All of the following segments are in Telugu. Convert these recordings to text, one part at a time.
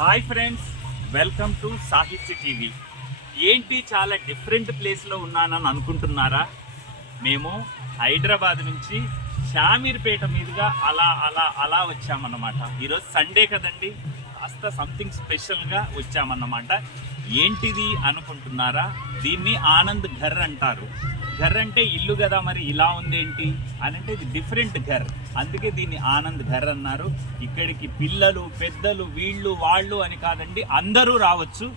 Hi friends welcome to Sahitya TV. ఏంటి చాలా డిఫరెంట్ ప్లేస్లో ఉన్నానని అనుకుంటున్నారా? మేము హైదరాబాద్ నుంచి షామీర్పేట మీదుగా అలా అలా అలా వచ్చామన్నమాట. ఈరోజు సండే కదండి కాస్త సంథింగ్ స్పెషల్గా వచ్చామన్నమాట. ఏంటిది అనుకుంటున్నారా? దీన్ని ఆనంద్ ఘర్ అంటారు. ఘర్ అంటే ఇల్లు కదా మరి ఇలా ఉందేంటి? అని అంటే ఇది డిఫరెంట్ ఘర్. అందుకే దీన్ని ఆనంద్ ఘర్ అన్నారు. ఇక్కడికి పిల్లలు పెద్దలు వీళ్ళు వాళ్ళు అని కాదండి అందరూ రావచ్చు.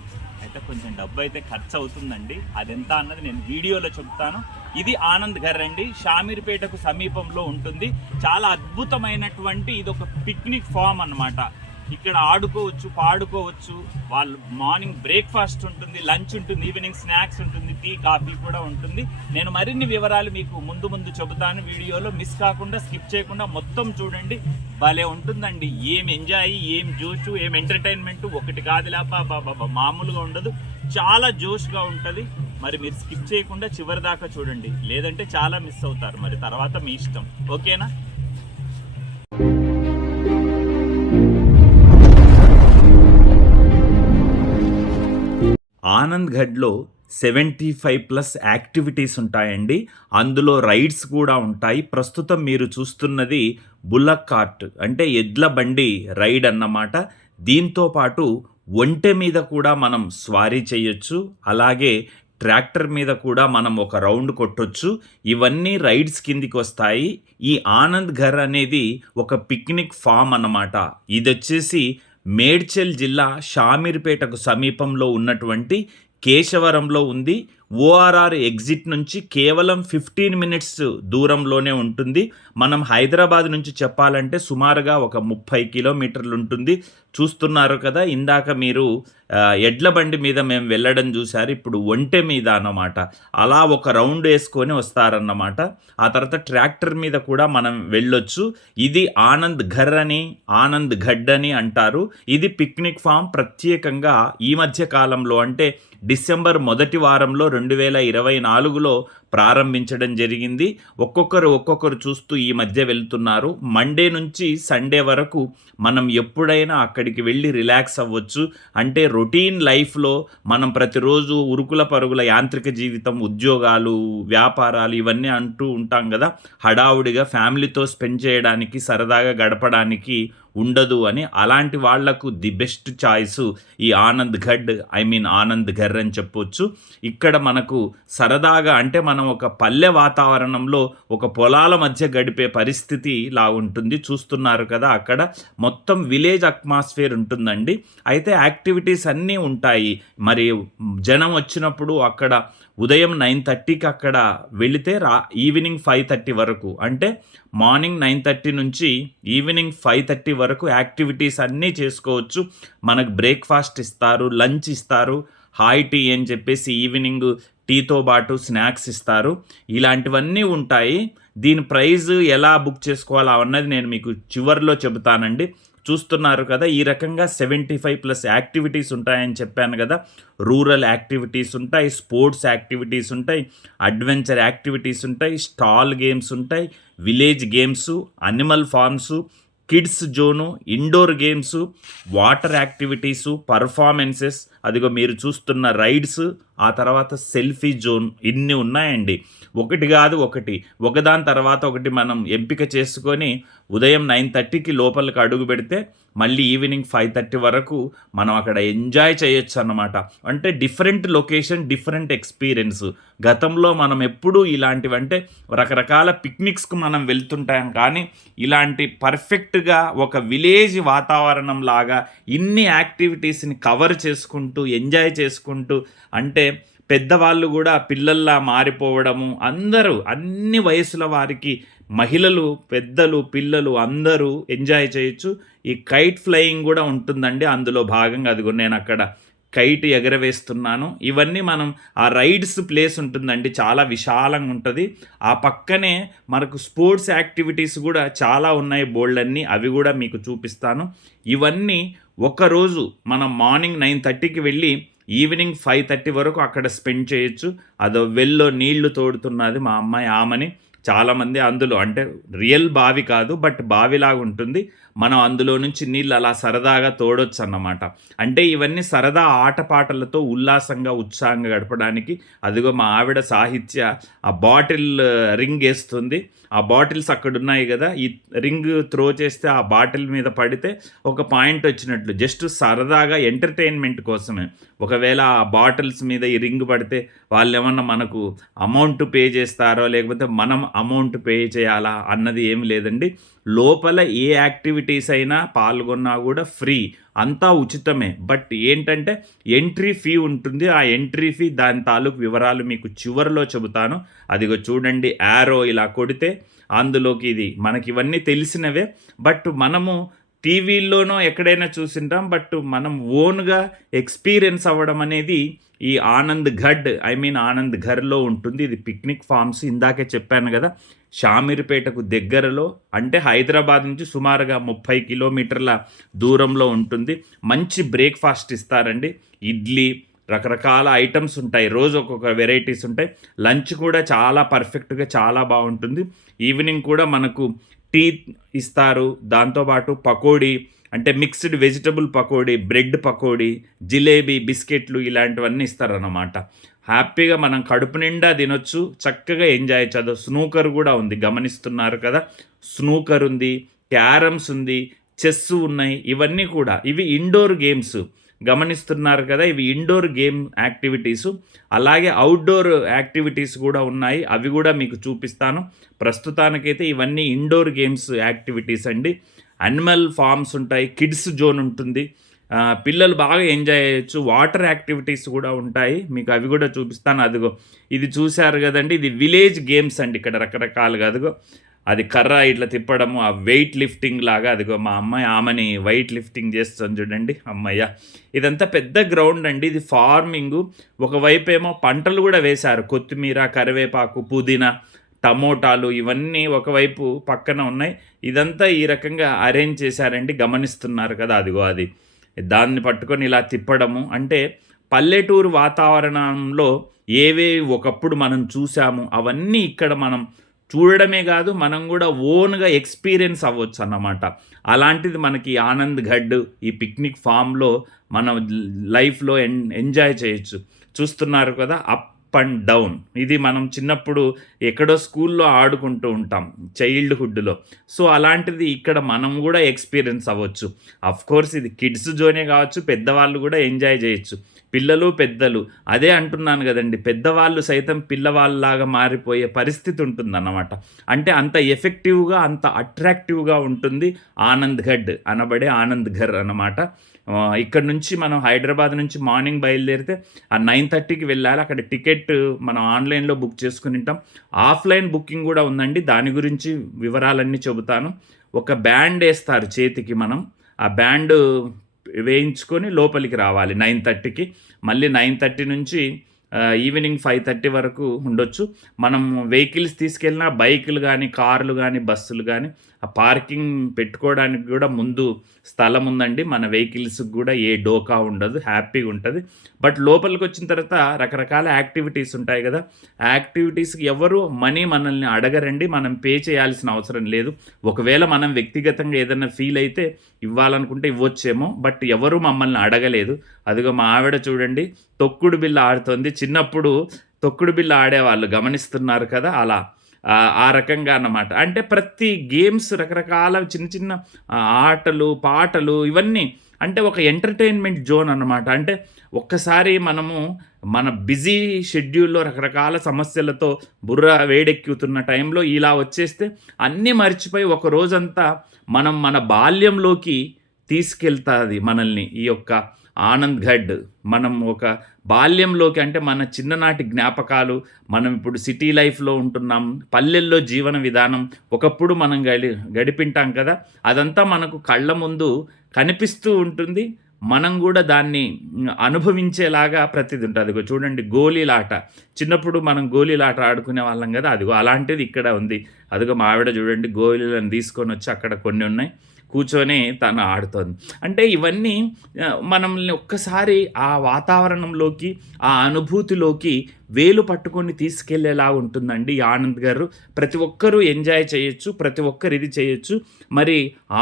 అయితే కొంచెం డబ్బు అయితే ఖర్చు అవుతుందండి అది ఎంత అన్నది నేను వీడియోలో చెప్తాను. ఇది ఆనంద్ ఘర్ అండి. షామీర్పేటకు సమీపంలో ఉంటుంది. చాలా అద్భుతమైనటువంటి ఇది ఒక పిక్నిక్ ఫామ్ అన్నమాట. ఇక్కడ ఆడుకోవచ్చు పాడుకోవచ్చు. వాళ్ళు మార్నింగ్ బ్రేక్ఫాస్ట్ ఉంటుంది లంచ్ ఉంటుంది ఈవినింగ్ స్నాక్స్ ఉంటుంది టీ కాఫీ కూడా ఉంటుంది. నేను మరిన్ని వివరాలు మీకు ముందు ముందు చెబుతాను. వీడియోలో మిస్ కాకుండా స్కిప్ చేయకుండా మొత్తం చూడండి. భలే ఉంటుందండి. ఏం ఎంజాయ్ ఏం జోషు ఏం ఎంటర్టైన్మెంట్. ఒకటి కాదులా బాబా మామూలుగా ఉండదు. చాలా జోష్గా ఉంటుంది. మరి మీరు స్కిప్ చేయకుండా చివరి దాకా చూడండి. లేదంటే చాలా మిస్ అవుతారు. మరి తర్వాత మీ ఇష్టం. ఓకేనా? ఆనంద్ఘడ్లో సెవెంటీ ఫైవ్ ప్లస్ యాక్టివిటీస్ ఉంటాయండి. అందులో రైడ్స్ కూడా ఉంటాయి. ప్రస్తుతం మీరు చూస్తున్నది బుల్లక్ కార్ట్ అంటే ఎడ్ల బండి రైడ్ అన్నమాట. దీంతో పాటు ఒంటె మీద కూడా మనం స్వారీ చేయొచ్చు. అలాగే ట్రాక్టర్ మీద కూడా మనం ఒక రౌండ్ కొట్టొచ్చు. ఇవన్నీ రైడ్స్ కిందికి వస్తాయి. ఈ ఆనంద్ ఘర్ అనేది ఒక పిక్నిక్ ఫామ్ అన్నమాట. ఇది వచ్చేసి మేడ్చల్ జిల్లా షామీర్పేటకు సమీపంలో ఉన్నటువంటి కేశవరంలో ఉంది. ఓఆర్ఆర్ ఎగ్జిట్ నుంచి కేవలం ఫిఫ్టీన్ మినిట్స్ దూరంలోనే ఉంటుంది. మనం హైదరాబాద్ నుంచి చెప్పాలంటే సుమారుగా ఒక ముప్పై కిలోమీటర్లు ఉంటుంది. చూస్తున్నారు కదా ఇందాక మీరు ఎడ్ల బండి మీద మేము వెళ్ళడం చూశారు. ఇప్పుడు ఒంటె మీద అన్నమాట. అలా ఒక రౌండ్ వేసుకొని వస్తారన్నమాట. ఆ తర్వాత ట్రాక్టర్ మీద కూడా మనం వెళ్ళొచ్చు. ఇది ఆనంద్ ఘర్ అని ఆనంద్ గడ్ అని అంటారు. ఇది పిక్నిక్ ఫామ్ ప్రత్యేకంగా ఈ మధ్య కాలంలో అంటే డిసెంబర్ మొదటి వారంలో రెండు వేల ఇరవై నాలుగులో ప్రారంభించడం జరిగింది. ఒక్కొక్కరు ఒక్కొక్కరు చూస్తూ ఈ మధ్య వెళ్తున్నారు. మండే నుంచి సండే వరకు మనం ఎప్పుడైనా అక్కడికి వెళ్ళి రిలాక్స్ అవ్వచ్చు. అంటే రొటీన్ లైఫ్లో మనం ప్రతిరోజు ఉరుకుల పరుగుల యాంత్రిక జీవితం ఉద్యోగాలు వ్యాపారాలు ఇవన్నీ అంటూ ఉంటాం కదా. హడావుడిగా ఫ్యామిలీతో స్పెండ్ చేయడానికి సరదాగా గడపడానికి ఉండదు అని అలాంటి వాళ్ళకు ది బెస్ట్ చాయిస్ ఈ ఆనంద్ ఘడ్ ఐ మీన్ ఆనంద్ ఘర్ అని చెప్పొచ్చు. ఇక్కడ మనకు సరదాగా అంటే మనం ఒక పల్లె వాతావరణంలో ఒక పొలాల మధ్య గడిపే పరిస్థితి లా ఉంటుంది. చూస్తున్నారు కదా అక్కడ మొత్తం విలేజ్ అట్మాస్ఫియర్ ఉంటుందండి. అయితే యాక్టివిటీస్ అన్నీ ఉంటాయి. మరి జనం వచ్చినప్పుడు అక్కడ ఉదయం నైన్ థర్టీకి అక్కడ వెళితే రా ఈవినింగ్ ఫైవ్ థర్టీ వరకు. అంటే మార్నింగ్ నైన్ థర్టీ నుంచి ఈవినింగ్ ఫైవ్ థర్టీ వరకు యాక్టివిటీస్ అన్నీ చేసుకోవచ్చు. మనకు బ్రేక్ఫాస్ట్ ఇస్తారు లంచ్ ఇస్తారు. హాయ్ టీ అని చెప్పేసి ఈవినింగ్ టీతో పాటు స్నాక్స్ ఇస్తారు. ఇలాంటివన్నీ ఉంటాయి. దీని ప్రైజ్ ఎలా బుక్ చేసుకోవాలా అన్నది నేను మీకు చివరిలో చెబుతానండి. చూస్తున్నారు కదా ఈ రకంగా సెవెంటీ ఫైవ్ ప్లస్ యాక్టివిటీస్ ఉంటాయని చెప్పాను కదా. రూరల్ యాక్టివిటీస్ ఉంటాయి స్పోర్ట్స్ యాక్టివిటీస్ ఉంటాయి అడ్వెంచర్ యాక్టివిటీస్ ఉంటాయి స్టాల్ గేమ్స్ ఉంటాయి village games animal farms kids zone indoor games water activities performances అదిగో మీరు చూస్తున్న రైడ్స్ ఆ తర్వాత సెల్ఫీ జోన్ ఇన్ని ఉన్నాయండి. ఒకటి కాదు ఒకటి. ఒకదాని తర్వాత ఒకటి మనం ఎంపిక చేసుకొని ఉదయం నైన్ థర్టీకి లోపలికి అడుగు పెడితే మళ్ళీ ఈవినింగ్ ఫైవ్ థర్టీ వరకు మనం అక్కడ ఎంజాయ్ చేయొచ్చు అన్నమాట. అంటే డిఫరెంట్ లొకేషన్ డిఫరెంట్ ఎక్స్పీరియన్స్. గతంలో మనం ఎప్పుడూ ఇలాంటివి అంటే రకరకాల పిక్నిక్స్కి మనం వెళ్తుంటాం కానీ ఇలాంటి పర్ఫెక్ట్గా ఒక విలేజ్ వాతావరణం లాగా ఇన్ని యాక్టివిటీస్ని కవర్ చేసుకుంటూ ఎంజాయ్ చేసుకుంటూ అంటే పెద్దవాళ్ళు కూడా పిల్లల్లా మారిపోవడము అందరూ అన్ని వయసుల వారికి మహిళలు పెద్దలు పిల్లలు అందరూ ఎంజాయ్ చేయొచ్చు. ఈ కైట్ ఫ్లయింగ్ కూడా ఉంటుందండి. అందులో భాగంగా అదిగో నేను అక్కడ కైట్ ఎగరవేస్తున్నాను. ఇవన్నీ మనం ఆ రైడ్స్ ప్లేస్ ఉంటుందండి. చాలా విశాలంగా ఉంటుంది. ఆ పక్కనే మనకు స్పోర్ట్స్ యాక్టివిటీస్ కూడా చాలా ఉన్నాయి బోల్డ్ అన్నీ అవి కూడా మీకు చూపిస్తాను. ఇవన్నీ ఒకరోజు మనం మార్నింగ్ నైన్ థర్టీకి వెళ్ళి ఈవినింగ్ ఫైవ్ థర్టీ వరకు అక్కడ స్పెండ్ చేయొచ్చు. అదో వెల్లో నీళ్ళు తోడుతున్నది మా అమ్మాయి ఆమని. చాలామంది అందులో అంటే రియల్ బావి కాదు బట్ బావిలాగా ఉంటుంది. మనం అందులో నుంచి నీళ్ళు అలా సరదాగా తోడొచ్చు అన్నమాట అంటే ఇవన్నీ సరదా ఆటపాటలతో ఉల్లాసంగా ఉత్సాహంగా గడపడానికి అదిగో మా ఆవిడ సాహిత్య ఆ బాటిల్ రింగ్ వేస్తుంది. ఆ బాటిల్స్ అక్కడ ఉన్నాయి కదా ఈ రింగ్ త్రో చేస్తే ఆ బాటిల్ మీద పడితే ఒక పాయింట్ వచ్చినట్లు. జస్ట్ సరదాగా ఎంటర్టైన్మెంట్ కోసమే. ఒకవేళ ఆ బాటిల్స్ మీద ఈ రింగ్ పడితే వాళ్ళు ఏమన్నా మనకు అమౌంట్ పే చేస్తారో లేకపోతే మనం అమౌంట్ పే చేయాలా అన్నది ఏమి లేదండి. లోపల ఏ యాక్టివిటీస్ అయినా పాల్గొన్నా కూడా ఫ్రీ అంతా ఉచితమే. బట్ ఏంటంటే ఎంట్రీ ఫీ ఉంటుంది. ఆ ఎంట్రీ ఫీ దాని తాలూకు వివరాలు మీకు చివరిలో చెబుతాను. అదిగో చూడండి యారో ఇలా కొడితే అందులోకి ఇది మనకి ఇవన్నీ తెలిసినవే. బట్ మనము టీవీల్లోనో ఎక్కడైనా చూసింటాం బట్ మనం ఓన్గా ఎక్స్పీరియన్స్ అవ్వడం అనేది ఈ ఆనంద్ ఘడ్ ఐ మీన్ ఆనంద్ ఘర్లో ఉంటుంది. ఇది పిక్నిక్ ఫార్మ్స్ ఇందాకే చెప్పాను కదా. షామీర్పేటకు దగ్గరలో అంటే హైదరాబాద్ నుంచి సుమారుగా ముప్పై కిలోమీటర్ల దూరంలో ఉంటుంది. మంచి బ్రేక్ఫాస్ట్ ఇస్తారండి. ఇడ్లీ రకరకాల ఐటమ్స్ ఉంటాయి. రోజు ఒక్కొక్క వెరైటీస్ ఉంటాయి. లంచ్ కూడా చాలా పర్ఫెక్ట్గా చాలా బాగుంటుంది. ఈవినింగ్ కూడా మనకు టీ ఇస్తారు. దాంతోపాటు పకోడీ అంటే mixed vegetable pakodi bread pakodi jalebi బిస్కెట్లు ఇలాంటివన్నీ ఇస్తారన్నమాట. హ్యాపీగా మనం కడుపు నిండా తినొచ్చు చక్కగా ఎంజాయ్ చదువు స్నూకర్ కూడా ఉంది గమనిస్తున్నారు కదా? స్నూకర్ ఉంది క్యారమ్స్ ఉంది చెస్ ఉన్నాయి ఇవన్నీ కూడా. ఇవి ఇండోర్ గేమ్స్. గమనిస్తున్నారు కదా ఇవి ఇండోర్ గేమ్ యాక్టివిటీసు అలాగే అవుట్డోర్ యాక్టివిటీస్ కూడా ఉన్నాయి. అవి కూడా మీకు చూపిస్తాను. ప్రస్తుతానికైతే ఇవన్నీ ఇండోర్ గేమ్స్ యాక్టివిటీస్ అండి. అనిమల్ ఫార్మ్స్ ఉంటాయి కిడ్స్ జోన్ ఉంటుంది. పిల్లలు బాగా ఎంజాయ్ చేయొచ్చు. వాటర్ యాక్టివిటీస్ కూడా ఉంటాయి. మీకు అవి కూడా చూపిస్తాను. అదిగో ఇది చూశారు కదండి. ఇది విలేజ్ గేమ్స్ అండి ఇక్కడ రకరకాలుగా. అదిగో అది కర్ర ఇట్లా తిప్పడము ఆ వెయిట్ లిఫ్టింగ్ లాగా అదిగో మా అమ్మాయి ఆమెని వెయిట్ లిఫ్టింగ్ చేస్తుంది చూడండి అమ్మయ్య. ఇదంతా పెద్ద గ్రౌండ్ అండి ఇది ఫార్మింగ్ ఒకవైపు ఏమో పంటలు కూడా వేశారు కొత్తిమీర కరివేపాకు పుదీనా టమోటాలు ఇవన్నీ ఒకవైపు పక్కన ఉన్నాయి. ఇదంతా ఈ రకంగా అరేంజ్ చేశారండి గమనిస్తున్నారు కదా అదిగో అది. దాన్ని పట్టుకొని ఇలా తిప్పడము అంటే పల్లెటూరు వాతావరణంలో ఏవేవి ఒకప్పుడు మనం చూసాము అవన్నీ ఇక్కడ మనం చూడడమే కాదు మనం కూడా ఓన్గా ఎక్స్పీరియన్స్ అవ్వచ్చు అన్నమాట. అలాంటిది మనకి ఆనంద్ గడ్ ఈ పిక్నిక్ ఫామ్లో మనం లైఫ్లో ఎన్ ఎంజాయ్ చేయొచ్చు. చూస్తున్నారు కదా అప్ అండ్ డౌన్. ఇది మనం చిన్నప్పుడు ఎక్కడో స్కూల్లో ఆడుకుంటూ ఉంటాం చైల్డ్హుడ్లో. సో అలాంటిది ఇక్కడ మనం కూడా ఎక్స్పీరియన్స్ అవ్వచ్చు. కోర్స్ ఇది కిడ్స్ జోనే కావచ్చు పెద్దవాళ్ళు కూడా ఎంజాయ్ చేయొచ్చు. పిల్లలు పెద్దలు. అదే అంటున్నాను కదండి పెద్దవాళ్ళు సైతం పిల్లవాళ్ళలాగా మారిపోయే పరిస్థితి ఉంటుందన్నమాట. అంటే అంత ఎఫెక్టివ్గా అంత అట్రాక్టివ్గా ఉంటుంది ఆనంద్ గఢ్ అనబడే ఆనంద్ ఘర్ ఇక్కడ నుంచి మనం హైదరాబాద్ నుంచి మార్నింగ్ బయలుదేరితే ఆ నైన్ థర్టీకి వెళ్ళాలి. అక్కడ టికెట్ మనం ఆన్లైన్లో బుక్ చేసుకుని ఉంటాం. ఆఫ్లైన్ బుకింగ్ కూడా ఉందండి. దాని గురించి వివరాలన్నీ చెబుతాను. ఒక బ్యాండ్ వేస్తారు చేతికి మనం. ఆ బ్యాండ్ వేయించుకొని లోపలికి రావాలి. నైన్ థర్టీకి. మళ్ళీ నైన్ థర్టీ నుంచి ఈవినింగ్ ఫైవ్ థర్టీ వరకు ఉండొచ్చు. మనం వెహికల్స్ తీసుకెళ్ళిన బైకులు కానీ కార్లు కానీ బస్సులు కానీ ఆ పార్కింగ్ పెట్టుకోవడానికి కూడా ముందు స్థలం ఉందండి. మన వెహికల్స్కి కూడా ఏ డోకా ఉండదు హ్యాపీగా ఉంటుంది. బట్ లోపలికి వచ్చిన తర్వాత రకరకాల యాక్టివిటీస్ ఉంటాయి కదా. యాక్టివిటీస్కి ఎవరు మనీ మనల్ని అడగరండి. మనం పే చేయాల్సిన అవసరం లేదు. ఒకవేళ మనం వ్యక్తిగతంగా ఏదైనా ఫీల్ అయితే ఇవ్వాలనుకుంటే ఇవ్వచ్చేమో. బట్ ఎవరు మమ్మల్ని అడగలేదు. అదిగో మా ఆవిడ చూడండి తొక్కుడు బిల్ల ఆడుతుంది. చిన్నప్పుడు తొక్కుడు బిల్ల ఆడేవాళ్ళు గమనిస్తున్నారు కదా అలా. ఆ రకంగా అన్నమాట. అంటే ప్రతి గేమ్స్ రకరకాల చిన్న చిన్న ఆటలు పాటలు ఇవన్నీ అంటే ఒక ఎంటర్టైన్మెంట్ జోన్ అనమాట అంటే ఒక్కసారి మనము మన బిజీ షెడ్యూల్లో రకరకాల సమస్యలతో బుర్ర వేడెక్కుతున్న టైంలో ఇలా వచ్చేస్తే అన్నీ మర్చిపోయి ఒక రోజంతా మనం మన బాల్యంలోకి తీసుకెళ్తుంది మనల్ని ఈ యొక్క ఆనంద్ ఘడ్ మనం ఒక బాల్యంలోకి అంటే మన చిన్ననాటి జ్ఞాపకాలు మనం ఇప్పుడు సిటీ లైఫ్లో ఉంటున్నాం పల్లెల్లో జీవన విధానం ఒకప్పుడు మనం గడి గడిపింటాం కదా అదంతా మనకు కళ్ళ ముందు కనిపిస్తూ ఉంటుంది. మనం కూడా దాన్ని అనుభవించేలాగా ప్రతిది ఉంటుంది. అదిగో చూడండి గోళీలాట చిన్నప్పుడు మనం గోళీలాట ఆడుకునే వాళ్ళం కదా అదిగో అలాంటిది ఇక్కడ ఉంది. అదిగో మా ఆవిడ చూడండి గోళీలను తీసుకొని వచ్చి అక్కడ కొన్ని ఉన్నాయి. కూర్చొని తను ఆడుతోంది. అంటే ఇవన్నీ మనల్ని ఒక్కసారి ఆ వాతావరణంలోకి ఆ అనుభూతిలోకి వేలు పట్టుకొని తీసుకెళ్ళేలా ఉంటుందండి ఆనంద్ గారు. ప్రతి ఒక్కరూ ఎంజాయ్ చేయొచ్చు ప్రతి ఒక్కరు ఇది చేయొచ్చు. మరి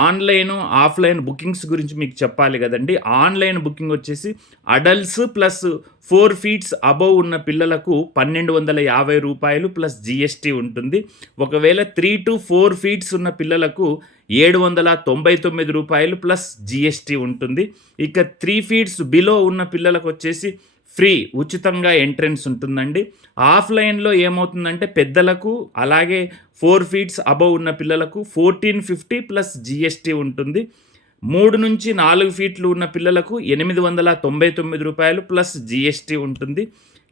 ఆన్లైన్ ఆఫ్లైన్ బుకింగ్స్ గురించి మీకు చెప్పాలి కదండి. ఆన్లైన్ బుకింగ్ వచ్చేసి adults plus four feets above ఉన్న పిల్లలకు పన్నెండు వందల యాభై రూపాయలు ప్లస్ జిఎస్టీ ఉంటుంది. ఒకవేళ త్రీ టు ఫోర్ ఫీట్స్ ఉన్న పిల్లలకు ఏడు వందల తొంభై తొమ్మిది రూపాయలు ప్లస్ జిఎస్టీ ఉంటుంది. ఇక త్రీ ఫీట్స్ బిలో ఉన్న పిల్లలకు వచ్చేసి ఫ్రీ ఉచితంగా ఎంట్రన్స్ ఉంటుందండి. ఆఫ్లైన్లో ఏమవుతుందంటే పెద్దలకు అలాగే ఫోర్ ఫీట్స్ అబవ్ ఉన్న పిల్లలకు ఫోర్టీన్ ఫిఫ్టీ ప్లస్ జిఎస్టీ ఉంటుంది. మూడు నుంచి నాలుగు ఫీట్లు ఉన్న పిల్లలకు ఎనిమిది వందల తొంభై తొమ్మిది రూపాయలు ప్లస్ జిఎస్టీ ఉంటుంది.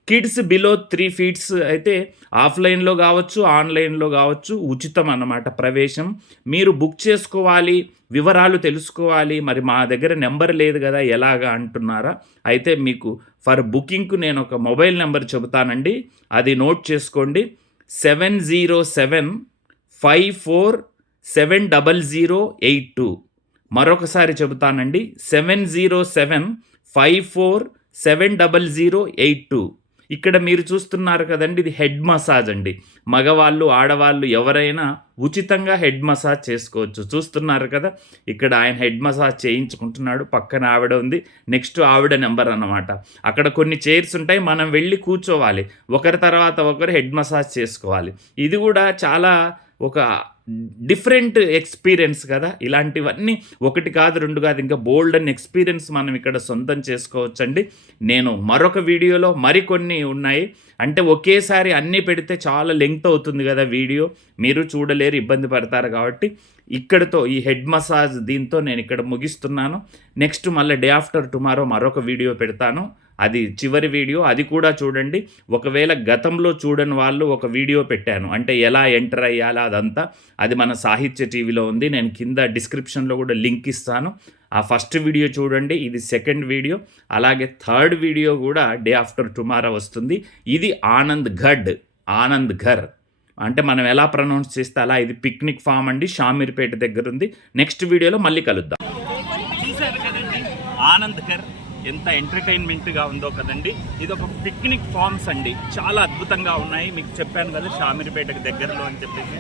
కిడ్స్ బిలో త్రీ ఫీట్స్ అయితే ఆఫ్లైన్లో కావచ్చు ఆన్లైన్లో కావచ్చు ఉచితం అన్నమాట ప్రవేశం. మీరు బుక్ చేసుకోవాలి వివరాలు తెలుసుకోవాలి. మరి మా దగ్గర నెంబర్ లేదు కదా ఎలాగా అంటున్నారా? అయితే మీకు ఫర్ బుకింగ్కు నేను ఒక మొబైల్ నెంబర్ చెబుతానండి. అది నోట్ చేసుకోండి. Seven zero seven five four seven double zero eight two. మరొకసారి చెబుతానండి. Seven zero seven five four seven double zero eight two. ఇక్కడ మీరు చూస్తున్నారు కదండి ఇది హెడ్ మసాజ్ అండి. మగవాళ్ళు ఆడవాళ్ళు ఎవరైనా ఉచితంగా హెడ్ మసాజ్ చేసుకోవచ్చు. చూస్తున్నారు కదా ఇక్కడ ఆయన హెడ్ మసాజ్ చేయించుకుంటున్నాడు పక్కన ఆవిడ ఉంది. నెక్స్ట్ ఆవిడ నెంబర్ అన్నమాట. అక్కడ కొన్ని చైర్స్ ఉంటాయి మనం వెళ్ళి కూర్చోవాలి. ఒకరి తర్వాత ఒకరు హెడ్ మసాజ్ చేసుకోవాలి. ఇది కూడా చాలా ఒక డిఫరెంట్ ఎక్స్పీరియన్స్ కదా? ఇలాంటివన్నీ ఒకటి కాదు రెండు కాదు ఇంకా బోల్డ్ అండ్ ఎక్స్పీరియన్స్ మనం ఇక్కడ సొంతం చేసుకోవచ్చండి. నేను మరొక వీడియోలో మరికొన్ని ఉన్నాయి. అంటే ఒకేసారి అన్నీ పెడితే చాలా లెంగ్త్ అవుతుంది కదా వీడియో. మీరు చూడలేరు ఇబ్బంది పడతారు కాబట్టి. ఇక్కడతో ఈ హెడ్ మసాజ్ దీంతో నేను ఇక్కడ ముగిస్తున్నాను. నెక్స్ట్ మళ్ళీ డే ఆఫ్టర్ టుమారో మరొక వీడియో పెడతాను. అది చివరి వీడియో అది కూడా చూడండి. ఒకవేళ గతంలో చూడని వాళ్ళు ఒక వీడియో పెట్టాను. అంటే ఎలా ఎంటర్ అయ్యాలా అదంతా. అది మన సాహిత్య టీవీలో ఉంది. నేను కింద డిస్క్రిప్షన్లో కూడా లింక్ ఇస్తాను. ఆ ఫస్ట్ వీడియో చూడండి. ఇది సెకండ్ వీడియో. అలాగే థర్డ్ వీడియో కూడా డే ఆఫ్టర్ టుమారో వస్తుంది. ఇది ఆనంద్ గఢ్ ఆనంద్ ఘర్. అంటే మనం ఎలా ప్రొనౌన్స్ చేస్తే అలా. ఇది పిక్నిక్ ఫామ్ అండి. షామీర్పేట దగ్గర ఉంది. నెక్స్ట్ వీడియోలో మళ్ళీ కలుద్దాం. ఆనంద్ ఘర్. ఎంత ఎంటర్టైన్మెంట్గా ఉందో కదండి. ఇది ఒక పిక్నిక్ ఫామ్స్ అండి. చాలా అద్భుతంగా ఉన్నాయి. మీకు చెప్పాను కదా షామీర్పేటకు దగ్గరలో అని చెప్పేసి.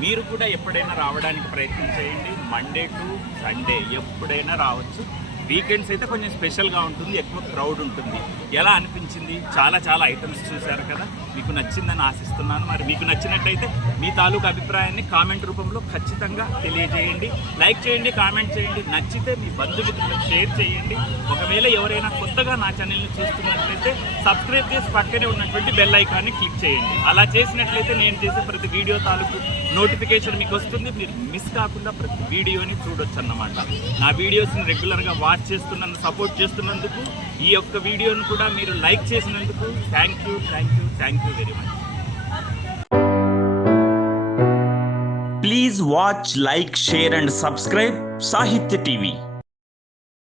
మీరు కూడా ఎప్పుడైనా రావడానికి ప్రయత్నం చేయండి. మండే టు సండే ఎప్పుడైనా రావచ్చు. వీకెండ్స్ అయితే కొంచెం స్పెషల్గా ఉంటుంది ఎక్కువ క్రౌడ్ ఉంటుంది. ఎలా అనిపించింది? చాలా చాలా ఐటమ్స్ చూశారు కదా? మీకు నచ్చిందని ఆశిస్తున్నాను. మరి మీకు నచ్చినట్టయితే మీ తాలూకు అభిప్రాయాన్ని కామెంట్ రూపంలో ఖచ్చితంగా తెలియజేయండి. లైక్ చేయండి కామెంట్ చేయండి. నచ్చితే మీ బంధుమిత్రులకు షేర్ చేయండి. ఒకవేళ ఎవరైనా కొత్తగా నా ఛానల్ని చూస్తున్నట్లయితే సబ్స్క్రైబ్ చేసి పక్కనే ఉన్నటువంటి బెల్ ఐకాన్ని క్లిక్ చేయండి. అలా చేసినట్లయితే నేను చేసే ప్రతి వీడియో తాలూకు నోటిఫికేషన్ మీకు వస్తుంది. మీరు మిస్ కాకుండా ప్రతి వీడియోని చూడొచ్చు అన్నమాట నా వీడియోస్ని రెగ్యులర్గా వాచ్ చేస్తున్నందుకు సపోర్ట్ చేస్తున్నందుకు ఈ యొక్క వీడియోను కూడా మీరు లైక్ చేసినందుకు thank you thank you thank you very much please watch like share and subscribe Sahitya TV